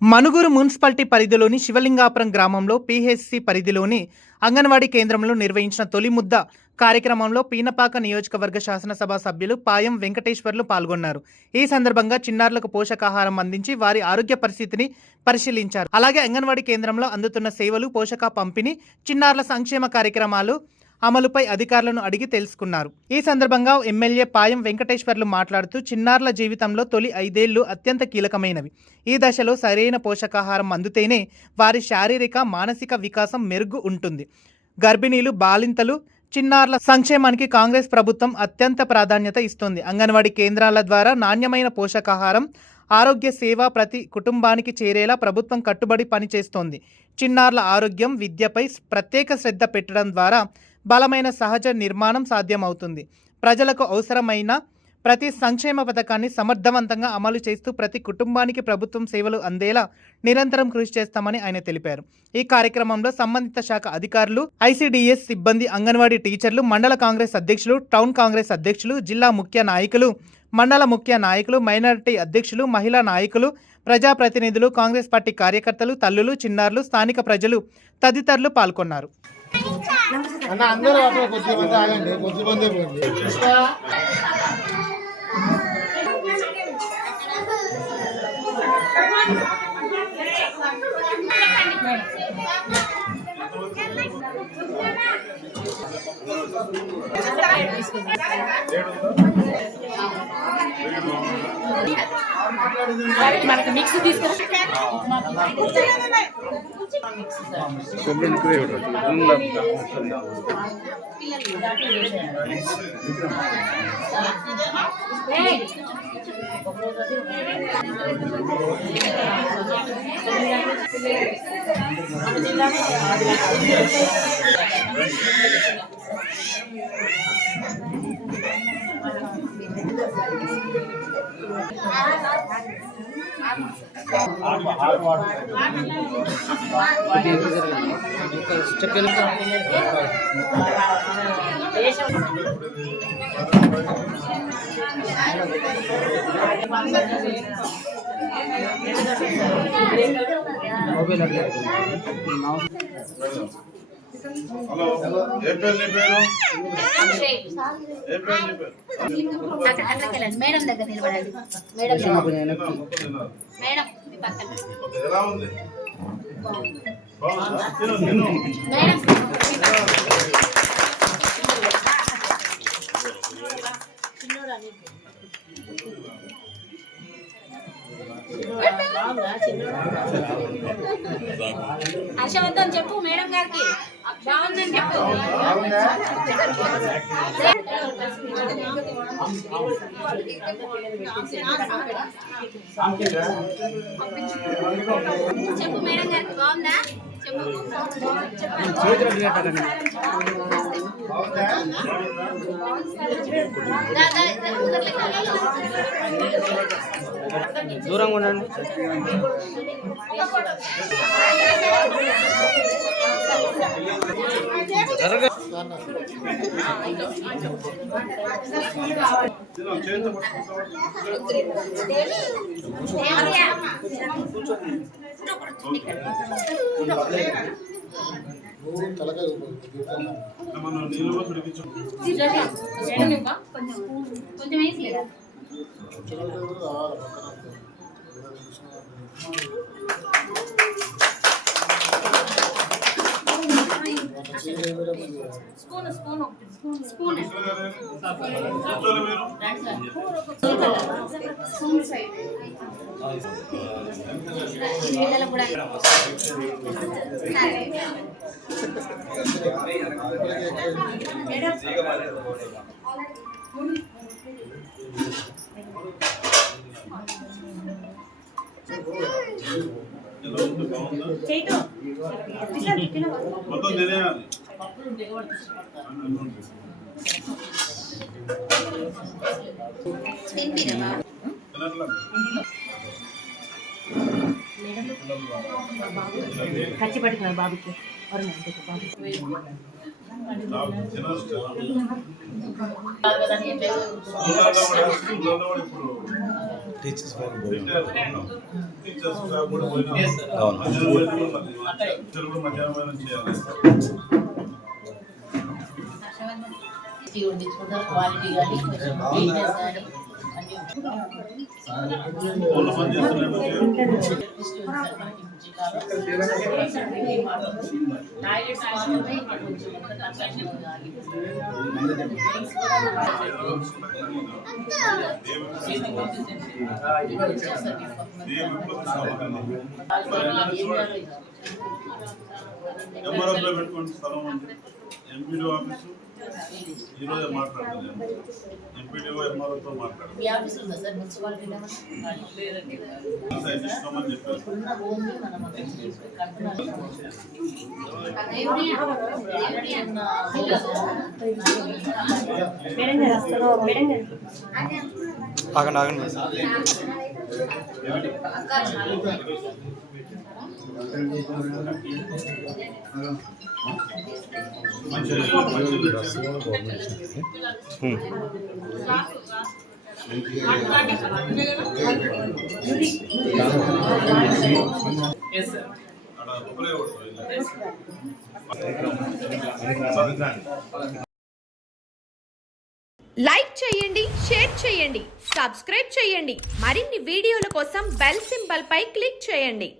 Manuguru municipality పరిధిలోని శివలింగాపురం గ్రామంలో PHC పరిధిలోని అంగన్వాడీ కేంద్రంలో నిర్వహించిన తొలి ముద్ద కార్యక్రమంలో పీనపాక నియోజకవర్గ శాసనసభ సభ్యులు పాయం వెంకటేశ్వర్లు పాల్గొన్నారు. ఈ సందర్భంగా చిన్నారులకు పోషకాహారం అందించి వారి ఆరోగ్య పరిస్థితిని పరిశీలించారు. అలాగే అంగన్వాడీ కేంద్రంలో అందుతున్న సేవలు, పోషక పంపిణీ, చిన్నారుల సంక్షేమ కార్యక్రమాలు అమలుపై అధికారులను అడిగి తెలుసుకున్నారు. ఈ సందర్భంగా ఎమ్మెల్యే పాయం వెంకటేశ్వర్లు మాట్లాడుతూ చిన్నారుల జీవితంలో తొలి 5 ఏళ్లు అత్యంత కీలకమైనవి. ఈ దశలో సరైన పోషకాహారం అందుతేనే వారి శారీరక, మానసిక వికాసం మెరుగు ఉంటుంది. గర్భిణీలు, బాలింతలు, చిన్నారుల సంక్షేమానికి కాంగ్రెస్ ప్రభుత్వం అత్యంత ప్రాధాన్యత ఇస్తోంది. అంగన్వాడీ కేంద్రాల ద్వారా నాణ్యమైన పోషకాహారం, ఆరోగ్య సేవ ప్రతి కుటుంబానికి చేరేలా ప్రభుత్వం కట్టుబడి పనిచేస్తోంది. చిన్నారుల ఆరోగ్యం, విద్యపై ప్రత్యేక శ్రద్ధ పెట్టడం ద్వారా బలమైన సహజ నిర్మాణం సాధ్యమవుతుంది. ప్రజలకు అవసరమైన ప్రతి సంక్షేమ పథకాన్ని సమర్థవంతంగా అమలు చేస్తూ ప్రతి కుటుంబానికి ప్రభుత్వం సేవలు అందేలా నిరంతరం కృషి చేస్తామని ఆయన తెలిపారు. ఈ కార్యక్రమంలో సంబంధిత శాఖ అధికారులు, ఐసిడిఎస్ సిబ్బంది, అంగన్వాడీ టీచర్లు, మండల కాంగ్రెస్ అధ్యక్షులు, టౌన్ కాంగ్రెస్ అధ్యక్షులు, జిల్లా ముఖ్య నాయకులు, మండల ముఖ్య నాయకులు, మైనారిటీ అధ్యక్షులు, మహిళా నాయకులు, ప్రజాప్రతినిధులు, కాంగ్రెస్ పార్టీ కార్యకర్తలు, తల్లులు, చిన్నారులు, స్థానిక ప్రజలు తదితరులు పాల్గొన్నారు. మనకి మిక్స్ తీసుకురా హలో, ఏ పేరు నీ పేరు? మేడం దగ్గర నిలబడండి. మేడం ఎలా ఉంది? బాగుందా? తిను. మేడం హర్షవర్ధన్ చెప్పు మేడం గారికి బాగుందని చెప్పు. చెప్పు మేడం గారికి బాగుందా దూరంగా ఉండండి. కొంచెం వేసి లేదా స్పూన్ స్పూన్ స్పూన్ పిల్లలకు కూడా మొత్తం తినేయాలి. ఖర్చు పెట్టుకున్నారు బాబుకి టీచర్స్ టీచర్స్ స్టాఫ్ కూడా పోయినా అవును. మధ్యాహ్నం భోజనం మరి టీచర్లు కూడా మధ్యాహ్నం భోజనం చేయాలి. క్వాలిటీ కానీ నీట్నెస్ కానీ ఫోన్లో పని చేస్తున్నాయి మరి. టాయిలెట్స్ మాత్రమే కొంచెం కన్స్ట్రక్షన్ ఎంఆర్ఎఫ్లో పెట్టుకోండి స్థలం ఉంది. ఎంపీడీఓ ఆఫీసు ఈరోజే మాట్లాడతాను. ఎంపీడీఓ ఎంఆర్ఓతో మాట్లాడాలి. మీ ఆఫీస్ ఉందా సార్ మున్సిపాలిటీ తీసుకోమని చెప్పారు. ఆగండి ఆగండి. లైక్ చేయండి, షేర్ చేయండి, సబ్స్క్రైబ్ చేయండి. మరిన్ని వీడియోల కోసం బెల్ సింబల్ పై క్లిక్ చేయండి.